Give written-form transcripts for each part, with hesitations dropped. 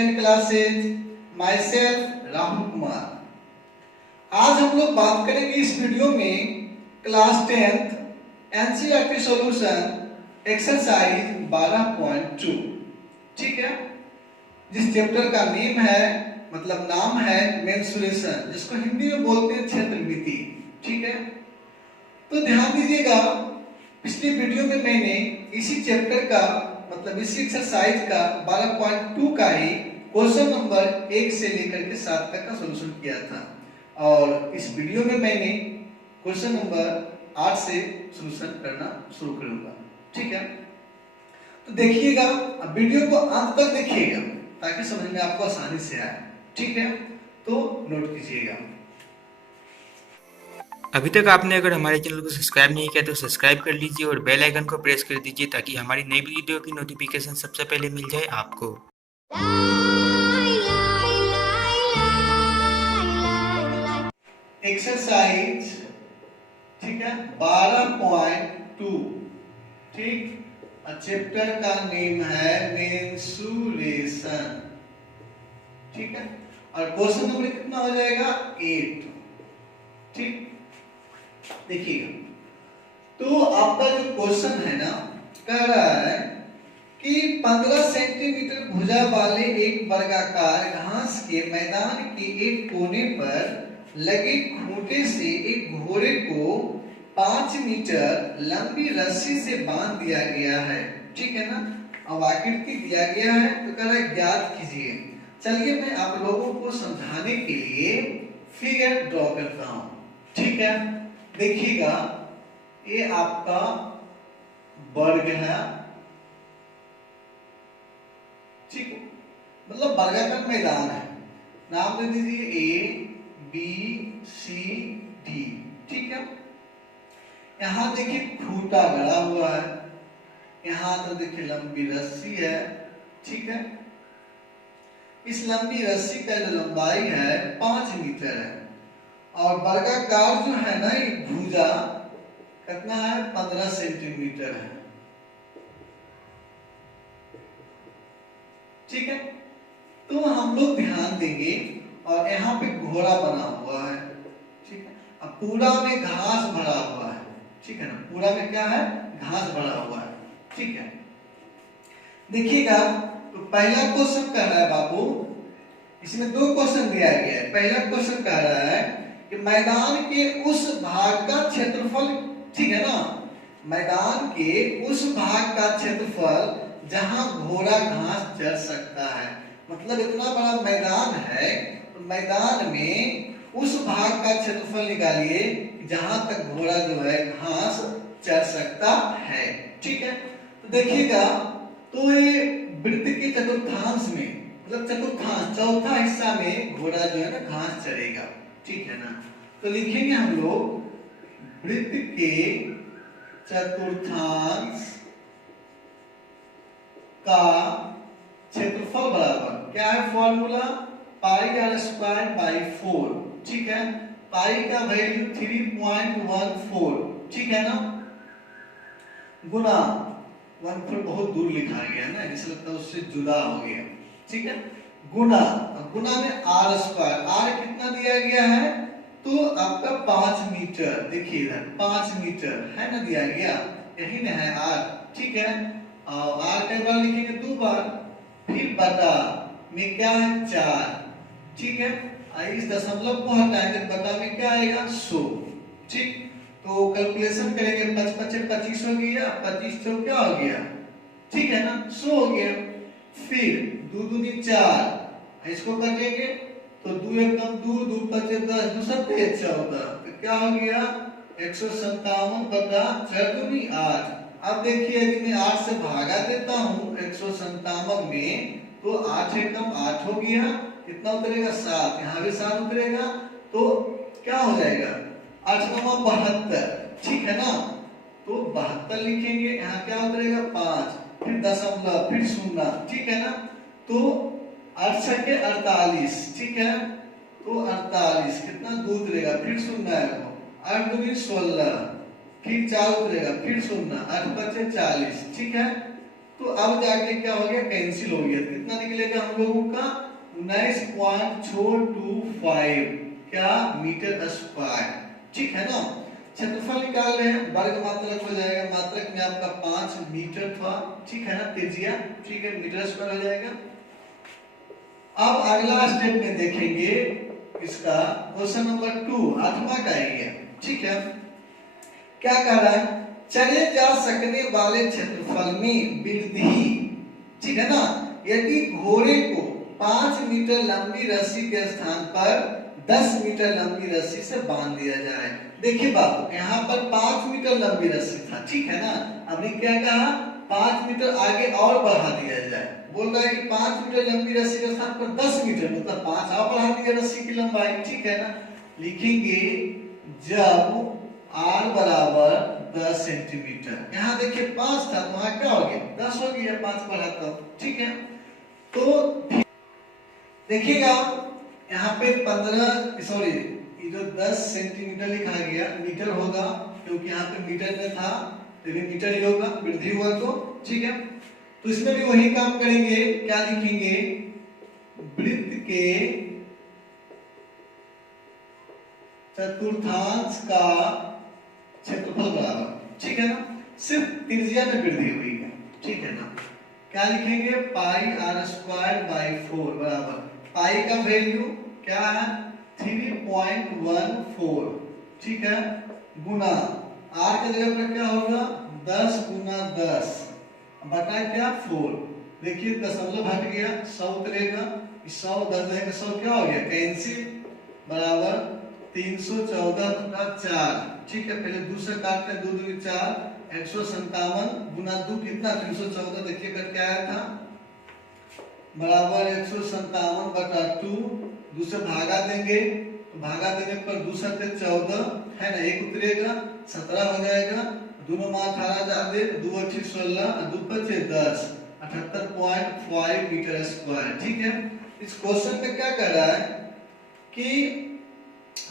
Excellent classes. My self Rahul Kumar. आज हम लोग बात करेंगे इस वीडियो में class 10th NCERT solution exercise 12.2। ठीक है, जिस चैप्टर का नेम है मतलब नाम है मेंसुरेशन, जिसको हिंदी में बोलते हैं क्षेत्रमिति। ठीक है, तो ध्यान दीजिएगा, पिछली वीडियो में मैंने इसी चैप्टर का मतलब इसी एक्सरसाइज का 12.2 का ही क्वेश्चन नंबर 1 से लेकर के 7 तक का सॉल्यूशन किया था, और इस वीडियो में मैंने क्वेश्चन नंबर 8 से सॉल्यूशन करना शुरू करूंगा। ठीक है, तो देखिएगा, अब वीडियो को अंत तक देखिएगा ताकि समझ में आपको आसानी से आए। ठीक है, तो नोट कीजिएगा। अभी तक आपने अगर हमारे चैनल को सब्सक्राइब नहीं किया तो सब्सक्राइब कर लीजिए और बेल आइकन को प्रेस कर दीजिए ताकि हमारी नई वीडियो की नोटिफिकेशन सबसे पहले मिल जाए आपको। एक्सरसाइज, ठीक है, 12.2। ठीक, चैप्टर का नेम है मेंसुरेशन। ठीक है, और क्वेश्चन नंबर कितना हो जाएगा? 8। ठीक, देखिएगा, तो आपका जो क्वेश्चन है ना, कह रहा है कि 15 सेंटीमीटर भुजा वाले एक वर्गाकार घास के मैदान के एक कोने पर लगे खूंटे से एक घोड़े को 5 मीटर लंबी रस्सी से बांध दिया गया है। ठीक है ना, अब आकृति दिया गया है तो कह रहा है ज्ञात कीजिए। चलिए मैं आप लोगों को समझाने के लिए फिगर ड्रॉ करता हूं। ठीक है, देखिएगा, ये आपका वर्ग है। ठीक, मतलब वर्गाकार मैदान है। नाम दे दीजिए ए बी सी डी। ठीक है, यहां देखिए खूंटा गड़ा हुआ है, यहां तो देखिए लंबी रस्सी है। ठीक है, इस लंबी रस्सी का जो लंबाई है 5 मीटर है, और वर्गाकार जो है ना ये भुजा कितना है? 15 सेंटीमीटर है। ठीक है, तो हम लोग ध्यान देंगे, और यहाँ पे घोड़ा बना हुआ है। ठीक है, अब पूरा में घास भरा हुआ है। ठीक है ना, पूरा में क्या है? घास भरा हुआ है। ठीक है, देखिएगा, तो पहला क्वेश्चन कह रहा है बाबू, इसमें 2 क्वेश्चन दिया गया है। पहला क्वेश्चन कह रहा है कि मैदान के उस भाग का क्षेत्रफल, ठीक है ना, मैदान के उस भाग का क्षेत्रफल जहां घोड़ा घास चर सकता है। मतलब इतना बड़ा मैदान है, तो मैदान में उस भाग का क्षेत्रफल निकालिए जहां तक घोड़ा जो है घास चर सकता है। ठीक है, तो देखिएगा, तो ये वृत्त के चतुर्थांश में मतलब चतुर्थांश चौथा हिस्सा में घोड़ा जो है ना घास चरेगा। ठीक है ना, तो लिखेंगे हम लोग वृत्त के चतुर्थांश का क्षेत्रफल बराबर क्या है? Formula pi r square by 4। ठीक है, पाई का वैल्यू 3.14। ठीक है ना, गुना 14 बहुत दूर लिखा गया है ना, इसलिए लगता है उससे जुदा हो गया। ठीक है, गुना, गुना में आर स्क्वायर, आर कितना दिया गया है? तो आपका 5 मीटर। देखिए इधर 5 मीटर है ना दिया गया, यही ना है आर। ठीक है, और आर कई बार लिखेंगे? 2 बार। फिर बटा में क्या है? 4। ठीक है, इस दशमलव को हटाएंगे, बटा में क्या आएगा? 100। ठीक, तो कैलकुलेशन करेंगे, 5 5 25 हो गया, 25 तो क्या हो गया? ठीक है ना, 100 हो गया। फिर 2 दूनी 4, इसको काटेंगे तो 2 एकम 2, 2 5 10, 2 7 14, तो क्या हो गया? 157 बटा 4 दूनी 8। अब देखिए, यदि मैं 8 से भागा देता हूँ 157 में, तो 8 एकम 8 हो गया, कितना उतरेगा? 7, यहाँ भी 7 उतरेगा, तो क्या हो जाएगा? 8 9 72। ठीक है ना, तो 72 लिखेंगे, यहाँ क्या उतरेगा? 5, फिर दशमलव, फिर शून्य। ठीक है ना, तो 8 छके 48। ठीक है, तो 48 कितना? 2 उतरेगा, फिर शून्य आएगा, 8 दूनी 16, फिर 4 उतरेगा, फिर शून्य, 8 5 40। ठीक है, तो अब जाके क्या हो गया, कैंसिल हो गया। कितना निकलेगा हम लोगों का 19.425 क्या मीटर स्क्वायर। ठीक है ना। क्षेत्रफल निकाल रहे हैं, वर्ग मात्रक हो जाएगा, मात्रक में आपका 5 मीटर था। ठीक है ना, त्रिज्या। ठीक है, मीटर स्क्वायर हो जाएगा। अब अगला स्टेप में देखेंगे इसका क्वेश्चन नंबर 2 8वां का ही है। ठीक है, क्या कह रहा है, चले जा सकने वाले क्षेत्रफल में वृद्धि। ठीक है ना, यदि घोड़े को 5 मीटर लंबी रस्सी के स्थान पर 10 मीटर लंबी रस्सी से बांध दिया जाए। देखिए बाबू, यहाँ पर 5 मीटर लंबी रस्सी था। ठीक है ना, अभी क्या कहा, 5 मीटर आगे और बढ़ा दिया जाए। बोल रहा है कि 5 मीटर लंबी रस्सी के स्थान पर 10 मीटर, मतलब 5 और बढ़ा दिया रस्सी की लंबाई। ठीक है ना, लिखेंगे जब r बराबर 10 सेंटीमीटर। यहाँ देखिए 5 था, तो वहां क्या हो गया, 10 हो गया, 5 बढ़ाता। ठीक है, तो देखिएगा यहाँ पे 10 सेंटीमीटर लिखा गया, मीटर होगा क्योंकि यहाँ पे मीटर में था, तो भी मीटर ही होगा, वृद्धि हुआ तो। ठीक है, तो इसमें भी वही काम करेंगे, क्या लिखेंगे, वृत्त के चतुर्थांश का क्षेत्रफल बराबर। ठीक है ना, सिर्फ त्रिज्या में वृद्धि हुई है। ठीक है ना, क्या लिखेंगे, पाई r स्क्वायर बाई 4 बराबर, पाई का वैल्यू क्या है 3.14। ठीक है, गुना r के जगह पर क्या होगा 10 गुना 10 बटा क्या 4। देखिए दशमलव हट गया, 100 उतरेगा, 100 10 रहेगा, 100 क्या हो गया, कैंसिल, बराबर 314 बटा 4। ठीक है, पहले 2 से काटते हैं, 2 दूनी 4, 157 गुना 2 कितना 314, देखिए कट क्या आया था, बराबर 157 बटा 2। 2 से भागा देंगे, तो भागा देने पर 2 से 14 है ना, 1 उतरेगा, 17 हो जाएगा, दोनों में 18 ज्यादा, 2 8 16, 2 5 10, 78.5 मीटर स्क्वायर। ठीक है, इस क्वेश्चन में क्या कह रहा है कि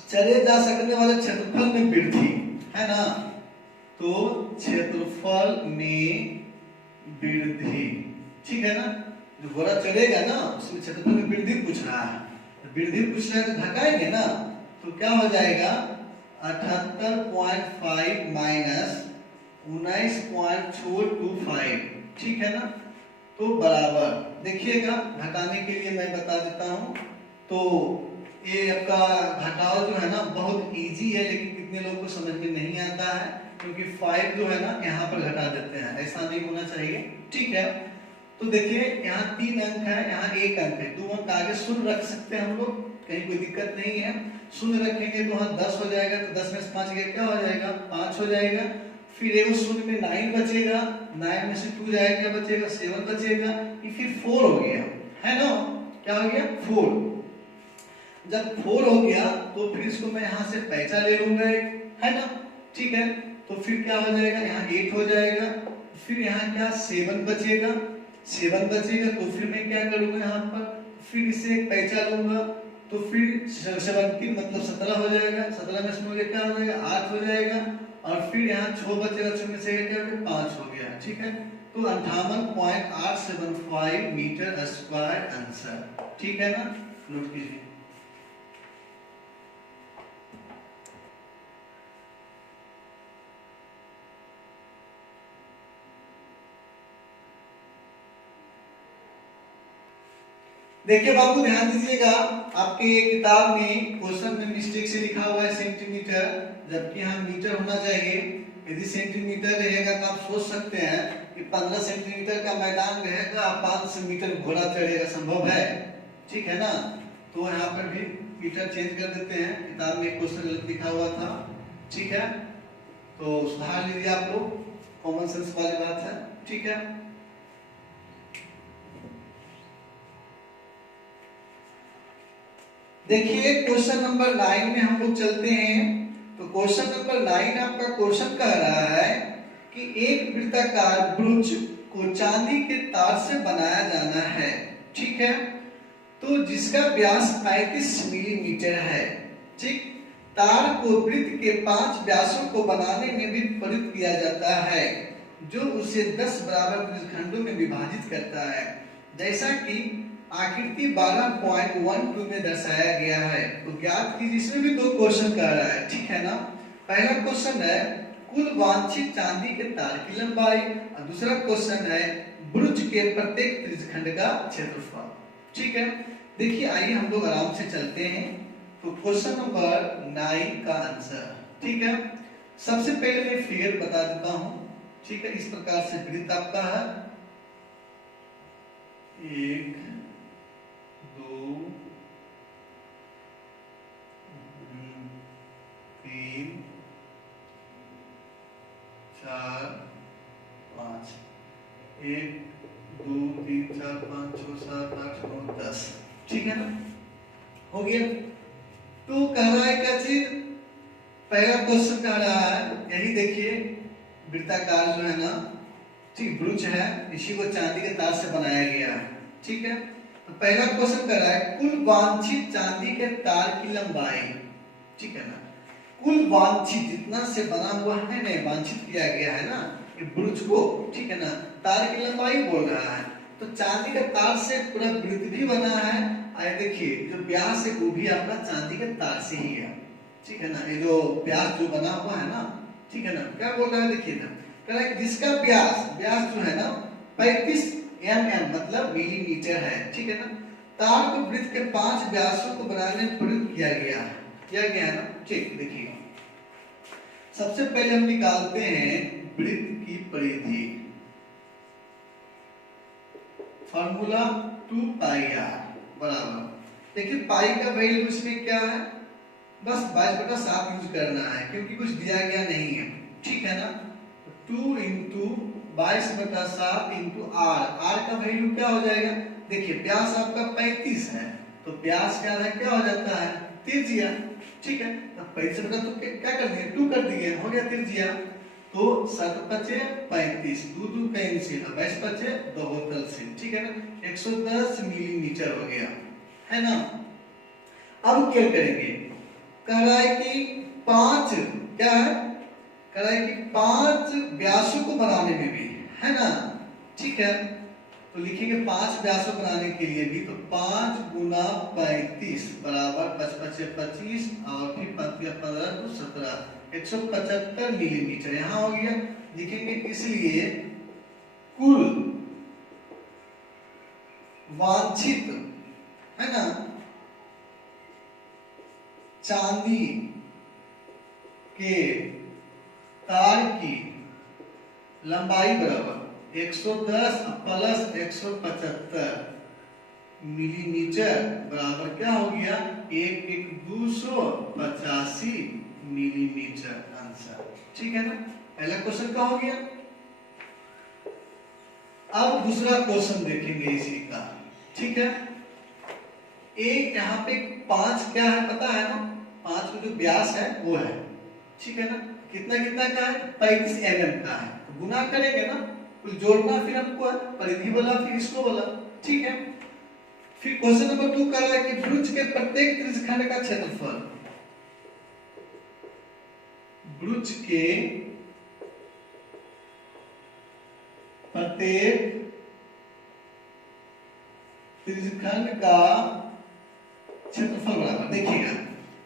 चले जा सकने वाले क्षेत्रफल में वृद्धि, है ना, तो क्षेत्रफल में वृद्धि। ठीक है ना, जो घोड़ा चलेगा ना उसमें क्षेत्रफल में वृद्धि पूछ रहा है, वृद्धि पूछ रहा है तो घटाएंगे ना, तो क्या हो जाएगा 78.5 माइनस 19.425। ठीक है ना, तो बराबर, देखिएगा घटाने के लिए मैं बता देता हूं, तो ये आपका घटाव जो है ना बहुत इजी है, लेकिन कितने लोगों को समझ में नहीं आता है, क्योंकि 5 जो है ना यहाँ पर घटा देते हैं, ऐसा नहीं होना चाहिए। ठीक है, तो देखिए यहाँ 3 अंक है, यहाँ 1 अंक है, 2 अंक आगे शून्य रख सकते हैं हम लोग, कहीं कोई दिक्कत नहीं है। शून्य रखेंगे तो वहाँ 10 हो जाएगा, तो 10 में से 5 गया क्या हो जाएगा 5 हो जाएगा, फिर एगो शून्य में 9 बचेगा, 9 में से 2 जाएगा, क्या बचेगा 7 बचेगा, ये फिर 4 हो गया, है ना, क्या हो गया 4। जब 4 हो गया तो फिर इसको मैं यहाँ से पैसा ले लूंगा, है ना। ठीक है, तो फिर क्या हो जाएगा, यहाँ 8 हो जाएगा, फिर यहाँ क्या 7 बचेगा, 7 बचेगा, तो फिर मैं क्या करूंगा यहाँ पर, फिर इसे एक पैसा लूंगा, तो फिर 17 मतलब 17 हो जाएगा, 17 में से क्या हो जाएगा 8 हो जाएगा, और फिर यहाँ 6 बचेगा, 6 में से क्या हो गया 5 हो गया। ठीक है, तो 58.875 मीटर स्क्वायर आंसर। ठीक है ना, नोट कीजिए। देखिए बाबू ध्यान दीजिएगा, आपके किताब में क्वेश्चन में मिस्टेक से लिखा हुआ है सेंटीमीटर, जबकि यहाँ मीटर होना चाहिए। यदि सेंटीमीटर रहेगा तो आप सोच सकते हैं कि 15 सेंटीमीटर का मैदान रहेगा, 5 मीटर घोड़ा चढ़ेगा, संभव है। ठीक है ना, तो यहाँ पर भी मीटर चेंज कर देते हैं, किताब में क्वेश्चन गलत लिखा हुआ था। ठीक है, तो सुधार लीजिए आप लोग, कॉमन सेंस वाली बात है। ठीक है, देखिए क्वेश्चन नंबर 9 में हम लोग चलते हैं। तो क्वेश्चन नंबर 9 आपका क्वेश्चन कह रहा है कि एक वृत्ताकार ब्रुज को चांदी के तार से बनाया जाना है। ठीक है, तो जिसका व्यास 35 मिलीमीटर है। ठीक, तार को वृत्त के 5 व्यासों को बनाने में भी प्रयुक्त किया जाता है। जो उसे 10 बराबर त्रिज्यखंडों में विभाजित करता है, जैसा कि आकृति 12.12 में दर्शाया गया है। तो ज्ञात कीजिए, इसमें भी दो क्वेश्चन कह रहा है, ठीक है ना। पहला क्वेश्चन है कुल वांछित चांदी के तार की लंबाई, और दूसरा क्वेश्चन है ब्रुज के प्रत्येक त्रिज्यखंड का क्षेत्रफल। ठीक है, देखिए आइए हम लोग आराम से चलते हैं। तो क्वेश्चन नंबर 9 का आंसर, ठीक है। सबसे पहले मैं फिगर बता देता हूं, ठीक है। इस प्रकार से वृत्त आपका है 1 2 3 4 5 1 2 3 4 5 6 7 8 9 10, ठीक है ना, हो गया। तो कह रहा है क्या चीज, पहला क्वेश्चन कह रहा है, यही देखिए वृत्ताकार जो है ना, ठीक, ब्रुज है, इसी को चांदी के तार से बनाया गया है, ठीक है। तो पहला क्वेश्चन कह रहा है कुल वांछित चांदी के तार की लंबाई, ठीक है ना। कुल वांछित जितना से बना हुआ है ना, वांछित किया गया है ना ये ब्रुज को, ठीक है ना, तार की लंबाई बोल रहा है। तो चांदी के तार से पूरा वृत्त भी बना है, और देखिए जो व्यास है वो भी आपका चांदी के तार से ही है, ठीक है ना। ये जो व्यास जो बना हुआ है ना, ठीक है ना, क्या बोल रहा है देखिए ना, कह रहा है जिसका व्यास जो है ना 35 mm मतलब मिलीमीटर है, ठीक है ना। तार को वृत्त के 5 व्यासों को बनाने में प्रयुक्त किया गया है ना, ठीक। देखिए सबसे पहले हम निकालते हैं वृत्त की परिधि, फॉर्मूला 2πr बराबर, देखिए पाई का वैल्यू इसमें क्या है, बस 22/7 यूज करना है क्योंकि कुछ दिया गया नहीं है, ठीक है ना। 2 × 22/7 × r का वैल्यू क्या हो जाएगा, देखिए व्यास आपका 35 है, तो व्यास क्या है, क्या हो जाता है, त्रिज्या, ठीक है। तो 35 तो क्या कर दिए, 2 कर दिए, हो गया त्रिज्या। तो 7 × 5 = 2 कैंसिल, 22 × 2 तलसील, ठीक है ना, 110 मिलीमीटर हो गया, है ना। अब क्या करेंगे, कह रहा है कि 5 क्या है, कह रहा है कि 5 व्यासों को बनाने में भी, है ना, ठीक है। तो लिखेंगे 5 व्यासों बनाने के लिए भी, तो 5 × 35 बराबर 5 × 5 = 25 और फिर 5 × 15 तो 17, 175 मिलीमीटर यहाँ हो गया। लिखेंगे इसलिए कुल वांछित, है ना, चांदी के तार की लंबाई बराबर 110 + 175 मिलीमीटर बराबर क्या हो गया, 285 मिलीमीटर आंसर, ठीक है ना। पहला क्वेश्चन का हो गया। अब दूसरा क्वेश्चन देखेंगे इसी का, ठीक है। एक यहाँ पे 5 क्या है पता है ना, 5 का जो व्यास है वो है, ठीक है ना, कितना कितना का है, 35 mm का है, तो गुना करेंगे ना, कुल जोड़ना फिर हमको है, परिधि बोला फिर इसको बोला, ठीक है। फिर क्वेश्चन नंबर 2 कर रहा है कि ब्रुज के प्रत्येक त्रिज्यखंड का क्षेत्रफल, ब्रुज के प्रत्येक त्रिज्यखंड का क्षेत्रफल बराबर, देखिएगा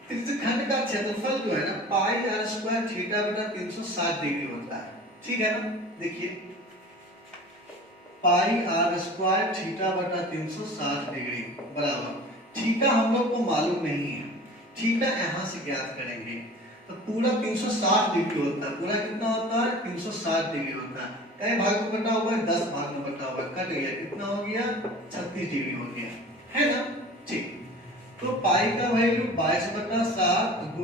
त्रिज्यखंड का क्षेत्रफल जो है ना πr² θ/360 डिग्री होता है, ठीक है ना। देखिए πr² θ/360 डिग्री बराबर, थीटा हम लोग को मालूम नहीं है, थीटा यहाँ से ज्ञात करेंगे। तो पूरा 360 डिग्री होता है, पूरा कितना होता है, 360 डिग्री होता है। कई भाग में बटा हुआ है, 10 भाग में बटा हुआ है, कट गया, कितना हो गया, 36 डिग्री हो गया, है ना, ठीक। तो पाई का वैल्यू 22/7 ×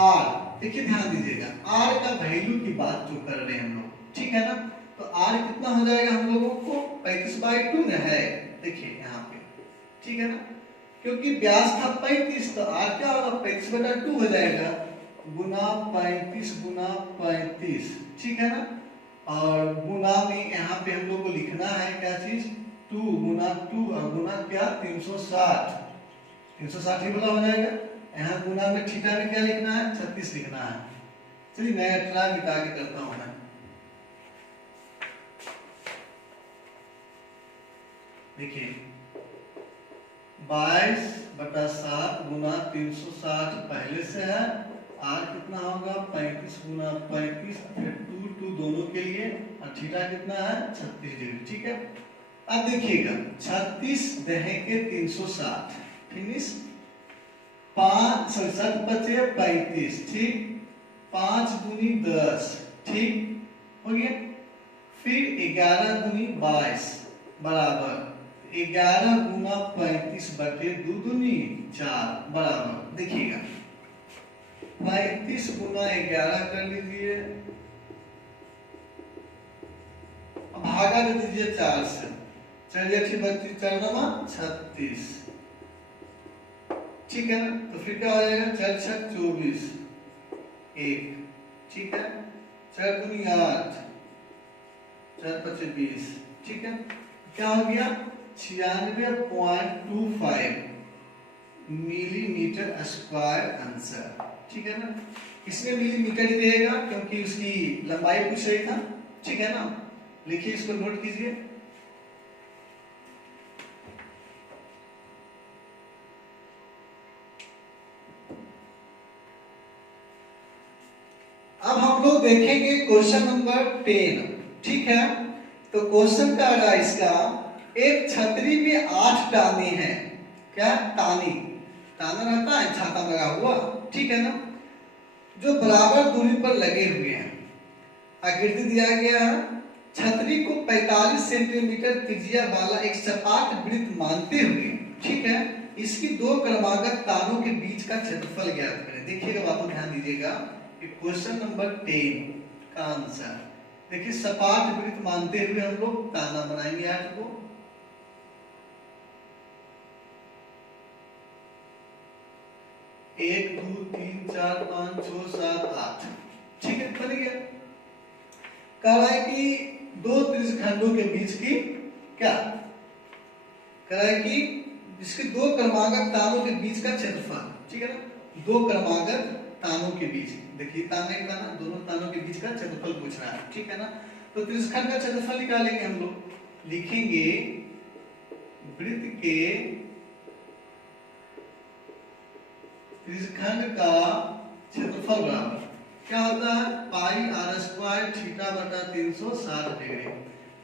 r, देखिए ध्यान दीजिएगा, r का वैल्यू की बात जो कर रहे हैं हम लोग, ठीक है ना। तो r कितना हो जाएगा हम लोगों को, 35/2 न है, देखिए यहाँ पे, ठीक है ना, क्योंकि व्यास था 35, तो r क्या होगा, 35/2 हो जाएगा, गुना 35 × 35, ठीक है ना। और गुना में यहाँ पे हम लोग को लिखना है क्या चीज, 2 × 2 और गुना क्या, 360 ही बोला हो जाएगा। यहाँ गुना में थीटा में क्या लिखना है, 36 लिखना है। चलिए मैं ट्राई मिटा के करता हूँ मैं, देखिए 22/7 गुना 360 पहले से है, आर कितना होगा 35 गुना 35, फिर 2 दोनों के लिए, और थीटा कितना है 36 डिग्री। ठीक है, अब देखिएगा 36 दहे के 360 फिनिश, 5 7 बचे 35, ठीक, 5 दूनी 10, ठीक हो गया। फिर 11 दूनी 22 बराबर 11 गुना 35 बटे 2 दूनी 4 बराबर, देखिएगा 35 गुना 11 कर लीजिए, भागा दे दीजिए 4 से, चलिए ठीक, 4 36, ठीक है ना। तो फिर क्या हो जाएगा 4 6 24 1, ठीक है, 4 दूनी 8, 4 5 20, ठीक है। क्या हो गया 96.25 मिलीमीटर स्क्वायर आंसर, ठीक है ना। इसमें मिलीमीटर ही रहेगा क्योंकि उसकी लंबाई पूछ रही था, ठीक है ना। लिखिए, इसको नोट कीजिए। अब हम लोग देखेंगे क्वेश्चन नंबर 10, ठीक है। तो क्वेश्चन का रहा इसका, एक छतरी में 8 टाने हैं, क्या ताने, ताना रहता है छाता लगा हुआ, ठीक है ना, जो बराबर दूरी पर लगे हुए हैं। आकृति दिया गया है, छतरी को 45 सेंटीमीटर त्रिज्या वाला एक सपाट वृत्त मानते हुए, ठीक है, इसकी 2 क्रमागत तानों के बीच का क्षेत्रफल ज्ञात करें। देखिएगा बातों ध्यान दीजिएगा कि क्वेश्चन नंबर 10 का आंसर, देखिए सपाट वृत्त मानते हुए हम लोग ताना बनाएंगे 8 को, एक 2 3 4 5 6 7 8, ठीक है, बन गया। कह रहा है कि 2 त्रिज्यखंडों के बीच की क्या, कह रहा है कि इसके 2 क्रमागत तानों के बीच का क्षेत्रफल, ठीक है ना, 2 क्रमागत तानों के बीच, देखिए ताना एक ताना, दोनों तानों के बीच का क्षेत्रफल पूछ रहा है, ठीक है ना। तो त्रिज्यखंड का क्षेत्रफल निकालेंगे हम लोग, लिखेंगे वृत्त के त्रिज्यखंड का क्षेत्रफल बराबर क्या होता है पाई आर स्क्वायर थीटा बटा 360 डिग्री।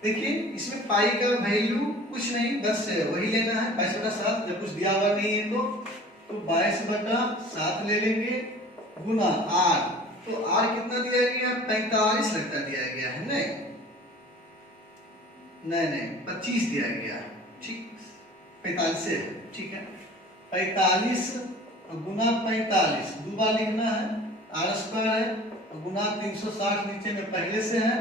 देखिए इसमें पाई का वैल्यू कुछ नहीं, बस वही लेना है 22/7, जब कुछ दिया हुआ नहीं है तो 22/7 ले लेंगे गुना आर, तो आर कितना दिया गया 45 लगता दिया गया है, नहीं 25 दिया गया, ठीक 45 से, ठीक है, 45 गुना 45 दो बार लिखना है, आर स्क्वायर है गुना 360 नीचे में पहले से है,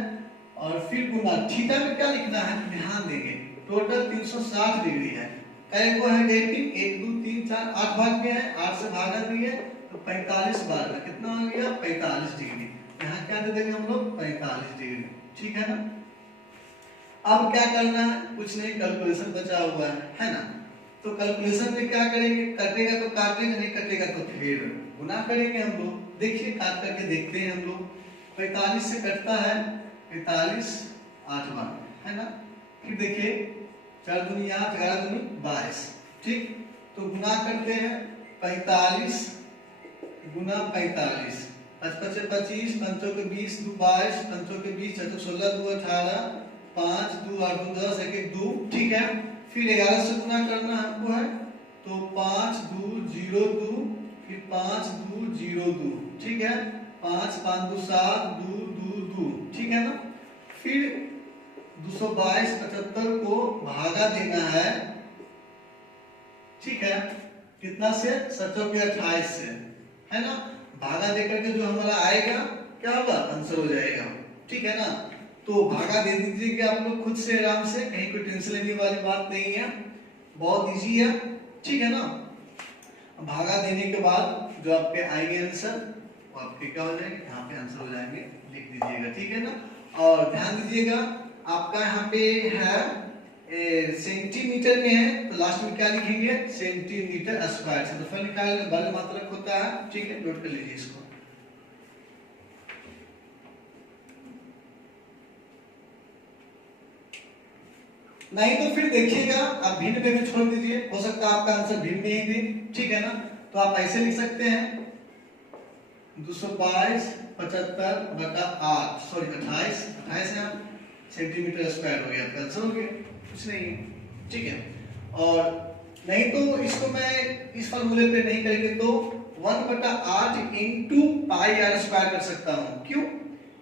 और फिर गुना थीटा में क्या लिखना है ध्यान देंगे, टोटल 360 डिग्री है, कई को है डेटिंग 1 2 3 4 8 भाग में है, 8 से भागा दिए तो 45 बार का कितना हो गया 45 डिग्री, यहाँ क्या दे देंगे हम लोग 45 डिग्री, ठीक है ना। अब क्या करना है, कुछ नहीं, कैलकुलेशन बचा हुआ है ना, तो कैलकुलेशन में क्या करेंगे, कटेगा तो काटेंगे, नहीं कटेगा तो फिर गुना करेंगे हम लोग। देखिए काट करके देखते हैं हम लोग, 45 से कटता है 45 8 बार है ना, फिर देखिए 4 दूनी 8 11 दूनी 22, ठीक, तो गुना करते हैं 45 गुना 45, 5 5 25, 5 के 20 2 22, 5 के 20 4 16 2 18, 5 2 8 2 10 1 1 2, ठीक है, फिर 11 से गुना करना हमको है, तो 5 2 0 2, फिर 5 2 0 2, ठीक है, 5 5 2 7 2 2 2, ठीक है ना। फिर 222 75 को भागा देना है, ठीक है, कितना से 7 के 28 से, है ना, भागा देकर के जो हमारा आएगा क्या होगा आंसर हो जाएगा, ठीक है ना। तो भागा दे दीजिएगा आप लोग खुद से आराम से, कहीं कोई टेंशन लेने वाली बात नहीं है, बहुत इजी है, ठीक है ना। भागा देने के बाद जो आपके आएंगे आंसर वो आपके क्या हो जाएंगे, यहाँ पे आंसर हो जाएंगे, लिख दीजिएगा, ठीक है ना। और ध्यान दीजिएगा आपका यहाँ पे है सेंटीमीटर में है, तो लास्ट में क्या लिखेंगे सेंटीमीटर स्क्वायर, क्षेत्रफल निकालने वाले मात्रक होता है, ठीक है, नोट कर लीजिए इसको। नहीं तो फिर देखिएगा आप भिन्न में छोड़ दीजिए, हो सकता है आपका आंसर भिन्न में ही दे, ठीक है ना। तो आप ऐसे लिख सकते हैं 222/75/8 सॉरी 28 है सेंटीमीटर स्क्वायर हो गया, आपका आंसर हो गया, कुछ नहीं है, ठीक है। और नहीं तो इसको मैं इस फार्मूले पे नहीं करेंगे तो 1/8 इंटू पाई आर स्क्वायर कर सकता हूँ। क्यों?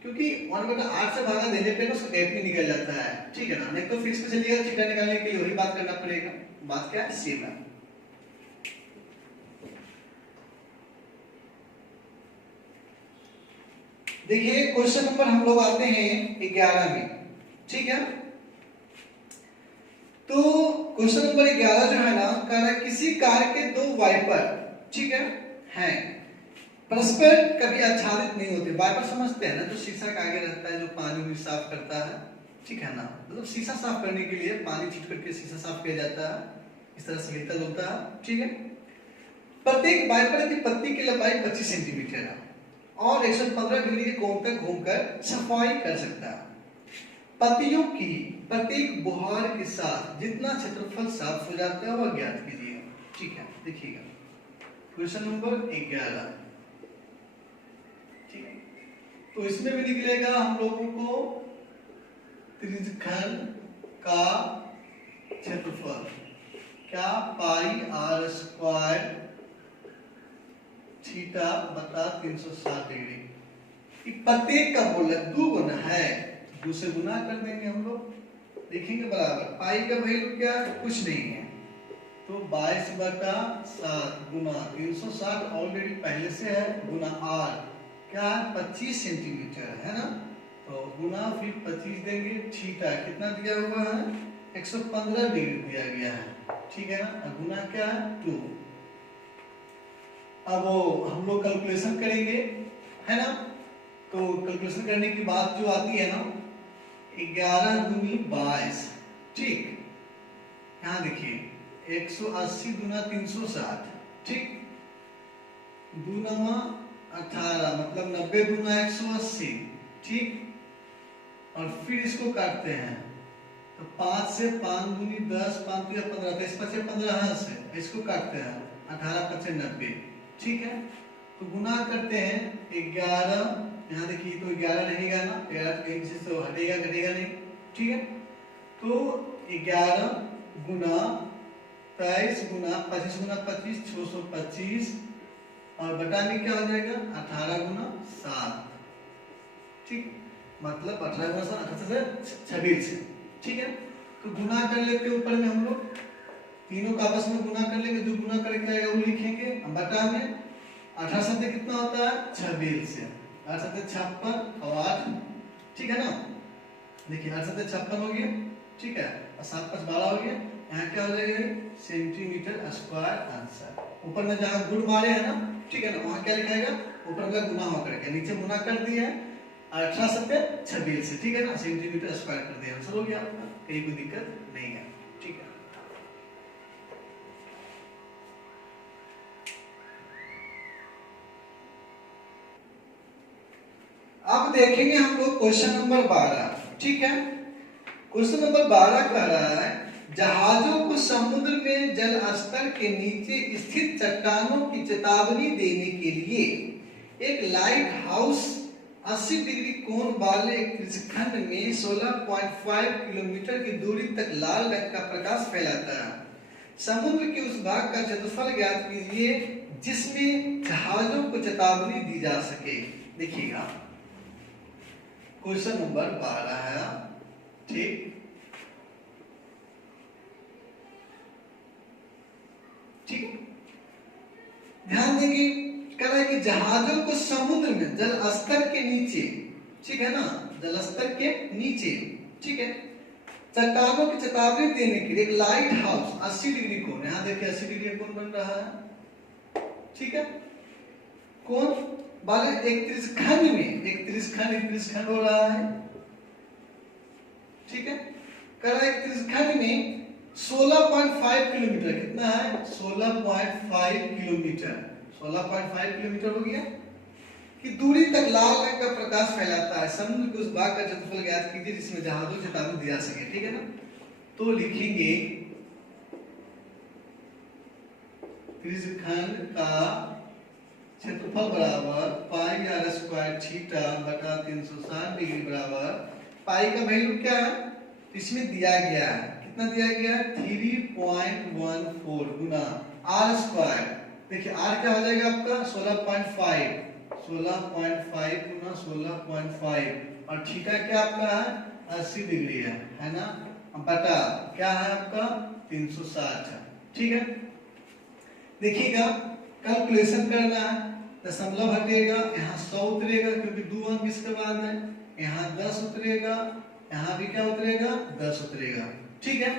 क्योंकि 1/8 से भागा देने पे ना उसका गैप भी निकल जाता है, ठीक है ना। नहीं तो फिर इसको चलिएगा थीटा निकालने के लिए वही बात करना पड़ेगा। बात क्या है? सेम है। देखिए क्वेश्चन नंबर हम लोग आते हैं 11 में, ठीक है। तो क्वेश्चन नंबर 11 जो है ना, कह रहा है किसी कार के दो वाइपर, ठीक है, हैं परस्पर कभी आच्छादित नहीं होते। वाइपर समझते हैं ना, जो शीशा के आगे रहता है, जो पानी भी साफ करता है, ठीक है ना। मतलब शीशा साफ करने के लिए पानी छीट करके शीशा साफ किया जाता है, इस तरह से हिलता जुलता है, ठीक है। प्रत्येक वाइपर की पत्ती की लंबाई 25 सेंटीमीटर है और 115 डिग्री के कोण तक घूमकर सफाई कर सकता है। पत्तियों की प्रत्येक बुहार के साथ जितना क्षेत्रफल साफ हो जाता है वह ज्ञात कीजिए, ठीक है। देखिएगा क्वेश्चन नंबर 11, ठीक है। तो इसमें भी निकलेगा हम लोगों को त्रिज्यखंड का क्षेत्रफल क्या, पाई आर स्क्वायर थीटा बटा 360 डिग्री। प्रत्येक का बोल दो गुना है, दो से गुना कर देंगे हम लोग, देखेंगे बराबर। पाई का वैल्यू क्या, कुछ नहीं है, तो 22/7 गुना 360 ऑलरेडी पहले से है, गुना आर क्या है 25 सेंटीमीटर है ना। तो गुना फिर 25 देंगे, थीटा कितना दिया हुआ है 115 डिग्री दिया गया है, ठीक है ना। गुना क्या है 2। अब हम लोग कैलकुलेशन करेंगे, है ना। तो कैलकुलेशन करने की बात जो आती है ना, 11 दूनी 22, ठीक। यहाँ देखिए 180 गुना 360, ठीक। 2 9 18 मतलब 90 गुना 180, ठीक। और फिर इसको काटते हैं तो 5 से 5 दूनी 10, 5 या 15, 23 5 15 से इसको काटते हैं 18 5 90, ठीक है। तो गुना करते हैं 11, यहाँ देखिए तो 11 रहेगा ना, 11 तो कहीं से तो हटेगा घटेगा नहीं, ठीक है। तो 11 गुना 23 गुना 25 गुना 25 625 और बटा में क्या हो जाएगा 18 गुना 7, ठीक। मतलब 18 गुना 7 26, ठीक है। तो गुना कर लेते हैं ऊपर में हम लोग, तीनों का आपस में गुना कर लेंगे, जो गुना करके आएगा वो लिखेंगे, बटा में 18 7 कितना होता है 26 से 8 7 56 और 8, ठीक है ना। देखिए 8 7 56 हो गया, ठीक है, और 7 5 12 हो गया। यहाँ क्या हो जाएगा सेंटीमीटर स्क्वायर आंसर। ऊपर में जहाँ गुण मारे हैं ना, ठीक है ना, वहाँ क्या लिखाएगा ऊपर का गुना होकर के, नीचे गुना कर दिया 18 7 26 से, ठीक है ना, सेंटीमीटर स्क्वायर कर दिया, आंसर हो गया आपका, कहीं कोई दिक्कत नहीं है, ठीक है। अब देखेंगे हम लोग क्वेश्चन नंबर 12, ठीक है। क्वेश्चन नंबर 12 कह रहा है जहाजों को समुद्र में जल स्तर के नीचे स्थित चट्टानों की चेतावनी देने के लिए एक लाइट हाउस 80 डिग्री कोण वाले एक त्रिज्यखंड में 16.5 किलोमीटर की दूरी तक लाल रंग का प्रकाश फैलाता है। समुद्र के उस भाग का क्षेत्रफल ज्ञात कीजिए जिसमें जहाजों को चेतावनी दी जा सके। देखिएगा क्वेश्चन नंबर 12 है, ठीक। ठीक, ध्यान देंगे, कह रहा है कि जहाजों को समुद्र में जल स्तर के नीचे, ठीक है ना, जल स्तर के नीचे, ठीक है, चट्टानों की चेतावनी देने के लिए एक लाइट हाउस 80 डिग्री कोण, यहाँ देखिए 80 डिग्री कोण बन रहा है, ठीक है, कोण वाले एक त्रिज्यखंड में, एक त्रिज्यखंड हो रहा है, ठीक है। कह रहा है एक त्रिज्यखंड में 16.5 किलोमीटर, कितना है 16.5 किलोमीटर, 16.5 किलोमीटर हो गया कि दूरी तक लाल रंग का प्रकाश फैलाता है। समुद्र के उस भाग का क्षेत्रफल ज्ञात कीजिए जिसमें जहाजों को चेतावनी दी जा सके, ठीक है ना। तो लिखेंगे त्रिज्यखंड का क्षेत्रफल बराबर पाई आर स्क्वायर थीटा बटा 360 डिग्री बराबर पाई का वैल्यू क्या है, इसमें दिया गया है, कितना दिया गया है 3.14 गुना आर स्क्वायर। देखिए आर क्या हो जाएगा आपका 16.5 गुना 16.5 और थीटा क्या आपका है 80 डिग्री है ना, बटा क्या है आपका 360 है। ठीक है, देखिएगा कैलकुलेशन करना है, दशमलव हटेगा, यहाँ 100 उतरेगा क्योंकि 2 अंक इसके बाद है, यहाँ 10 उतरेगा, यहाँ भी क्या उतरेगा 10 उतरेगा। ठीक है,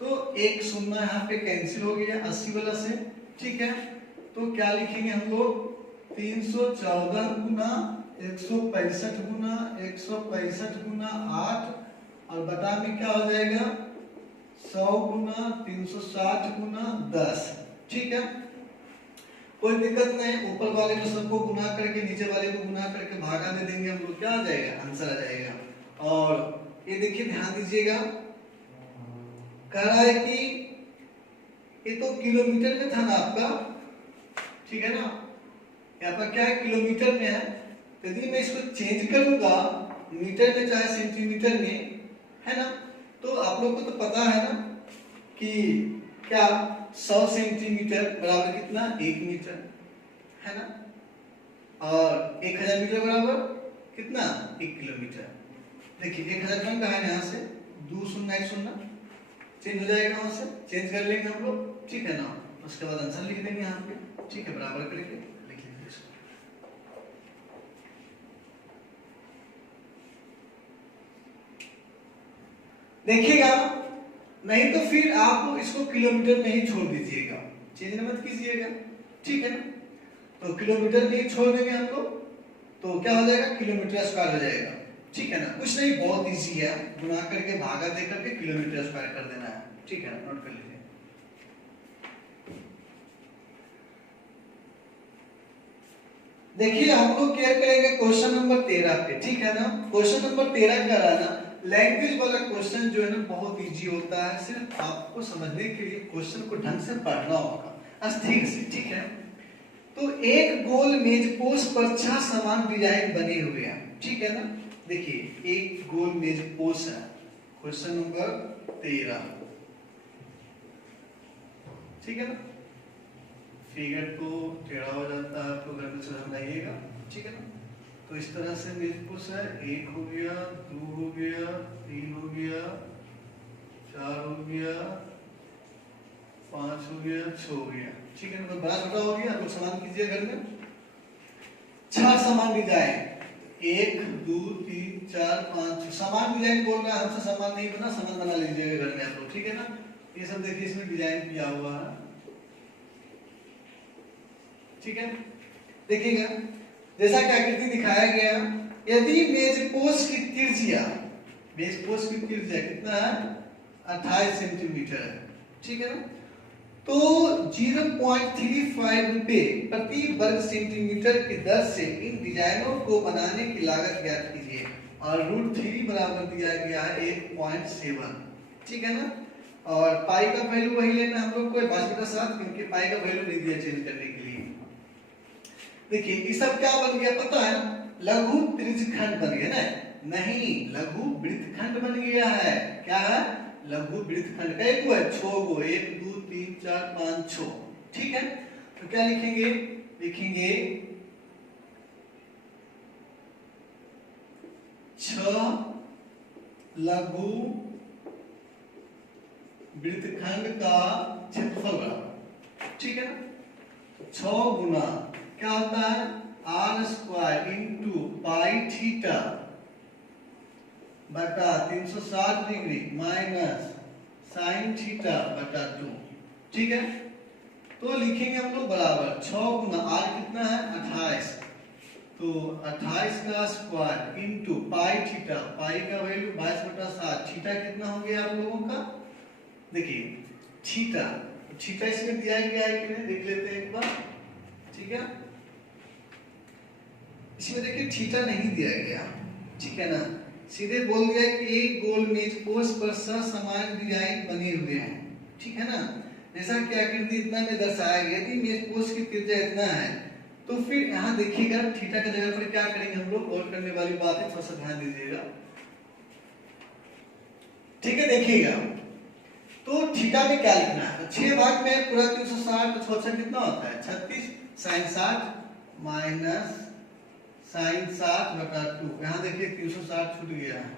तो एक शून्य यहाँ पे कैंसिल हो गया 80 वाला से। ठीक है, तो क्या लिखेंगे हम लोग 314 गुना 165 गुना 165 गुना 8 और बटा में क्या हो जाएगा 100 गुना 360 गुना 10। ठीक है, कोई दिक्कत नहीं, ऊपर वाले को सबको गुना करके नीचे वाले को गुना करके भागा दे देंगे हम लोग, क्या आ जाएगा आंसर आ जाएगा। और ये देखिए ध्यान दीजिएगा, कह रहा है कि ये तो किलोमीटर में था ना आपका, ठीक है ना, यहाँ पर क्या है किलोमीटर में है, यदि मैं इसको चेंज करूंगा मीटर में चाहे सेंटीमीटर में, है ना, तो आप लोग को तो पता है ना कि क्या 100 सेंटीमीटर बराबर कितना 1 मीटर, है ना, और 1000 मीटर बराबर कितना 1 किलोमीटर। देखिए 1000 बन रहा है, यहाँ से 2 शून्य 1 शून्य चेंज हो जाएगा, वहां से चेंज कर लेंगे हम लोग। ठीक है ना, उसके बाद आंसर लिख देंगे यहाँ पे। ठीक है, बराबर करके लिख लेंगे इसको। देखिएगा, नहीं तो फिर आप इसको किलोमीटर में ही छोड़ दीजिएगा, चेंज मत कीजिएगा। ठीक है ना, तो किलोमीटर में ही छोड़ देंगे हम लोग, तो क्या हो जाएगा किलोमीटर स्क्वायर हो जाएगा। ठीक है ना, कुछ नहीं, बहुत इजी है, गुना करके भागा दे करके किलोमीटर स्क्वायर कर देना है। ठीक है ना, नोट कर लीजिए। देखिए हम लोग क्या करेंगे क्वेश्चन नंबर 13 पे। ठीक है ना, क्वेश्चन नंबर 13 क्या रहा ना, लैंग्वेज वाला क्वेश्चन जो है ना बहुत इजी होता है, सिर्फ आपको समझने के लिए क्वेश्चन को ढंग से पढ़ना होगा अस्थिर से। ठीक है, तो एक गोल मेज पोस्ट पर 6 समान डिजाइन बने हुए हैं। ठीक है ना, देखिए एक गोल मेज पोस्ट है, क्वेश्चन नंबर 13। ठीक है ना, फिगर तो टेढ़ा हो जाता है, आपको घर में सुधारना। ठीक है ना, तो इस तरह से मेज पोस्ट है, 1 हो गया 2 हो गया 3 हो गया 4 हो गया 5 हो गया 6 हो गया। ठीक है ना, तो बड़ा छोटा हो गया, तो समान कीजिए घर में। 6 समान डिजाइन, 1 2 3 4 5 समान डिजाइन बोल रहा है, हमसे समान नहीं बना, समान बना लीजिएगा घर में आप लोग। ठीक है ना, ये सब देखिए इसमें डिजाइन किया हुआ है। ठीक है, देखिएगा जैसा कि आकृति दिखाया गया, यदि मेज पोस्ट की त्रिज्या कितना है 28 सेंटीमीटर है। ठीक है ना, तो 0.35 रुपए प्रति वर्ग सेंटीमीटर की दर से इन डिजाइनों को बनाने की लागत ज्ञात कीजिए, और √3 बराबर दिया गया है 1.7। ठीक है ना, और पाई का वैल्यू वही लेना हम लोग को 5/7, क्योंकि पाई का वैल्यू नहीं दिया चेंज करने के लिए। देखिए ये सब क्या बन गया पता है, लघु त्रिज्यखंड बन गया ना, नहीं लघु वृत्तखंड बन गया है। क्या है, लघु वृत्तखंड का एक है 6 गो, 1 2 3 4 5 6। ठीक है, तो क्या लिखेंगे, लिखेंगे 6 लघु वृत्तखंड का क्षेत्रफल बराबर। ठीक है ना, 6 गुना क्या होता है r square into pi theta बटा 360 डिग्री माइनस साइन थीटा बटा 2। ठीक है, तो लिखेंगे हम लोग बराबर 6 गुना आर कितना है 28, तो 28 का स्क्वायर इंटू पाई थीटा, पाई का वैल्यू 22/7, थीटा कितना हो गया आप लोगों का, देखिए थीटा, थीटा इसमें दिया गया है कि नहीं देख लेते हैं एक बार। ठीक है, इसमें देखिए थीटा नहीं दिया गया। ठीक है ना, सीधे बोल दिया कि एक गोल मेज पोस्ट पर समान डिजाइन बने हुए हैं, ठीक है ना। जैसा कि आकृति इतना में दर्शाया गया कि मेज पोस्ट की त्रिज्या इतना है, तो फिर यहाँ देखिएगा थीटा की जगह पर क्या करेंगे हम लोग, और करने वाली बात है, थोड़ा सा ध्यान दीजिएगा, ठीक है। देखिएगा तो थीटा में क्या लिखना है, 6 भाग में पूरा 360 तो 6 कितना होता है 36 sin 60 माइनस sin 60 बटा 2, यहाँ देखिए 360 छूट गया है,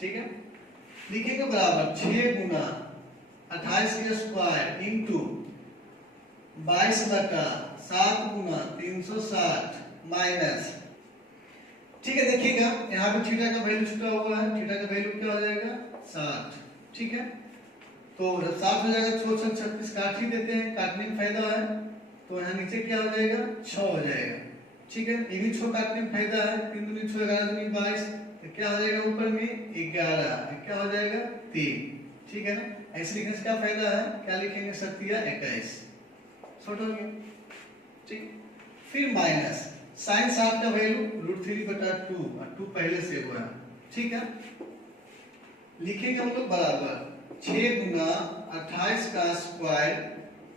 ठीक है। लिखेंगे बराबर 6 गुना 28 के स्क्वायर इंटू 22 बटा 7 गुना 360 माइनस, ठीक है। देखिएगा यहाँ पे थीटा का वैल्यू छुटा हुआ है, थीटा का वैल्यू क्या हो जाएगा 60, ठीक है। तो जब 60 हो जाएगा 6 36 काट ही देते हैं, काटने में फायदा है, तो यहाँ नीचे क्या हो जाएगा 6 हो जाएगा, ठीक है। ये भी 6 काटने में फायदा है, 3 दूनी 6 11 दूनी 22, तो क्या हो जाएगा ऊपर में 11, क्या हो जाएगा 3, ठीक है ना। ऐसे लिखने से क्या फायदा है, क्या लिखेंगे 7 या 21, शॉर्ट हो गया, ठीक। फिर माइनस sin 60 का वैल्यू √3 बटा 2, और 2 पहले से हुआ है, ठीक है। लिखेंगे हम लोग बराबर 6 गुना 28 का स्क्वायर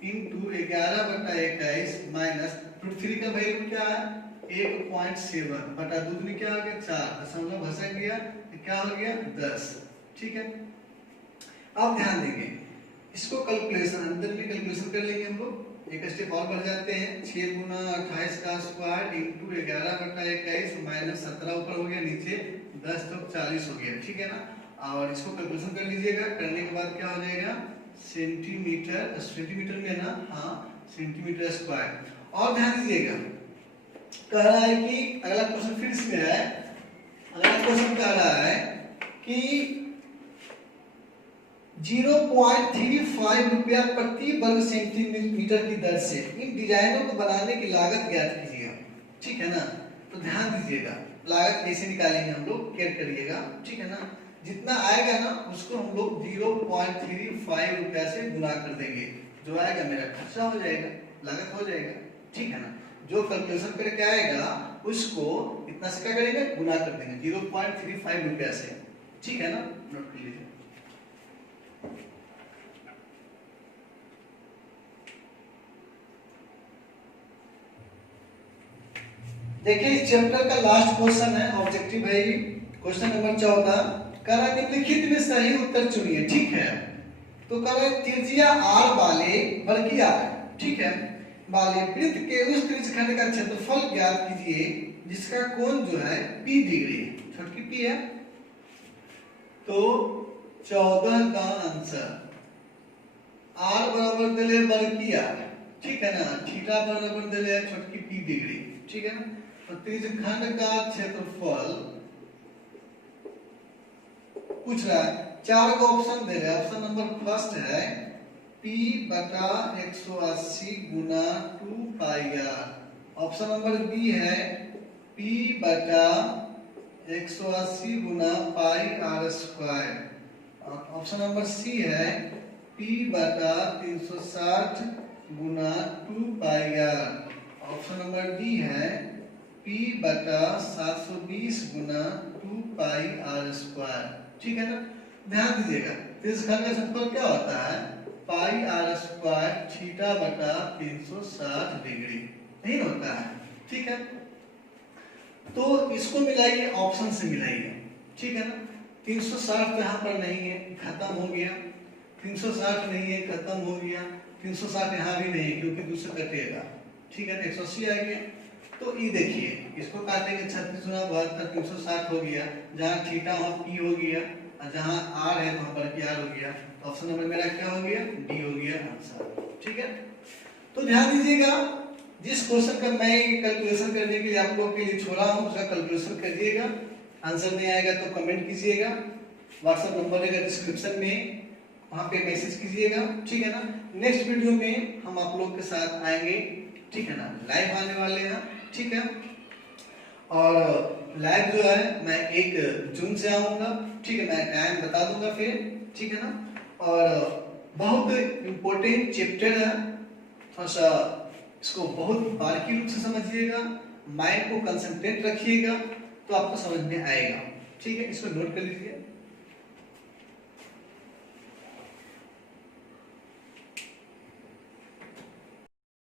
इंटू 11 बटा 21 माइनस √3 का वैल्यू क्या है 1.7 बटा 2 दूनी क्या हो गया 4, दशमलव घसक गया, क्या हो गया 10, ठीक है। अब ध्यान देंगे इसको कैलकुलेशन अंदर में कैलकुलेशन कर लेंगे हम लोग, एक स्टेप और बढ़ जाते हैं। 6 गुना 28 का स्क्वायर इंटू 11 बटा 21 माइनस 17 ऊपर हो गया, नीचे 10 तो 40 हो गया, ठीक है ना। और इसको कैलकुलेशन कर लीजिएगा, करने के बाद क्या हो जाएगा सेंटीमीटर, सेंटीमीटर में ना, हाँ सेंटीमीटर स्क्वायर। और ध्यान दीजिएगा कह रहा है कि अगला क्वेश्चन फिर से है, अगला क्वेश्चन कह रहा है कि 0.35 रुपया प्रति वर्ग सेंटीमीटर की दर से इन डिजाइनों को बनाने की लागत ज्ञात कीजिएगा, ठीक है ना। तो ध्यान दीजिएगा लागत कैसे निकालेंगे हम लोग, केयर करिएगा, ठीक है ना। जितना आएगा ना उसको हम लोग 0.35 रुपया से गुना कर देंगे, जो आएगा मेरा खर्चा हो जाएगा, लागत हो जाएगा, ठीक है ना। जो कैलकुलेशन करके आएगा उसको इतना से क्या करेंगे गुना कर देंगे 0.35 रुपया से, ठीक है ना। नोट कर लीजिए। देखिए इस चैप्टर का लास्ट क्वेश्चन है, ऑब्जेक्टिव है, क्वेश्चन नंबर 14। कह रहा है निम्नलिखित में सही उत्तर चुनिए, ठीक है। तो कह रहा है त्रिज्या r वाले बल्कि r, ठीक है, वाले वृत्त के उस त्रिज्यखंड का क्षेत्रफल ज्ञात कीजिए जिसका कोण जो है p डिग्री, छोटी p है। तो 14 का आंसर r बराबर दिले बल्कि r, ठीक है ना, थीटा बराबर दिले छोटी p डिग्री, ठीक है ना। तो त्रिज्यखंड का क्षेत्रफल पूछ रहा है, 4 को ऑप्शन दे रहा है। ऑप्शन नंबर फर्स्ट है p बटा 180 गुना 2 pi r। Option number B है p बटा 180 गुना pi r square. Option number C है p बटा 360 गुना 2 pi r। Option number D है p बटा 720 गुना 2 पाई r स्क्वायर, ठीक है ना। ध्यान दीजिएगा त्रिज्यखंड का क्षेत्रफल क्या होता है पाई r स्क्वायर थीटा बटा 360 डिग्री, नहीं होता है, ठीक है। तो इसको मिलाइए, ऑप्शन से मिलाइए, ठीक है ना। 360 तो यहाँ पर नहीं है, खत्म हो गया, 360 नहीं है, खत्म हो गया, 360 यहाँ भी नहीं है क्योंकि दूसरा कटेगा, ठीक है। 180 आ गया, तो ये देखिए इसको काटेंगे 36 गुना 72 360 हो गया, जहाँ थीटा वहाँ p हो गया, और जहाँ r है वहाँ पर r हो गया। ऑप्शन नंबर मेरा क्या हो गया डी हो गया आंसर, ठीक है। तो ध्यान दीजिएगा जिस क्वेश्चन का मैं कैलकुलेशन करने के लिए आप लोग के लिए छोड़ा हूँ उसका कैलकुलेशन करिएगा, आंसर नहीं आएगा तो कमेंट कीजिएगा, व्हाट्सएप नंबर रहेगा डिस्क्रिप्शन में, वहाँ पे मैसेज कीजिएगा, ठीक है ना। नेक्स्ट वीडियो में हम आप लोग के साथ आएंगे, ठीक है ना, लाइव आने वाले हैं, ठीक है। और लाइव जो है मैं 1 जून से आऊंगा, ठीक है, मैं टाइम बता दूंगा फिर, ठीक है ना। और बहुत इम्पोर्टेंट चैप्टर है, थोड़ा सा इसको बहुत बारीकी रूप से समझिएगा, माइंड को कंसंट्रेट रखिएगा तो आपको समझ में आएगा। ठीक है, इसको नोट कर लीजिए।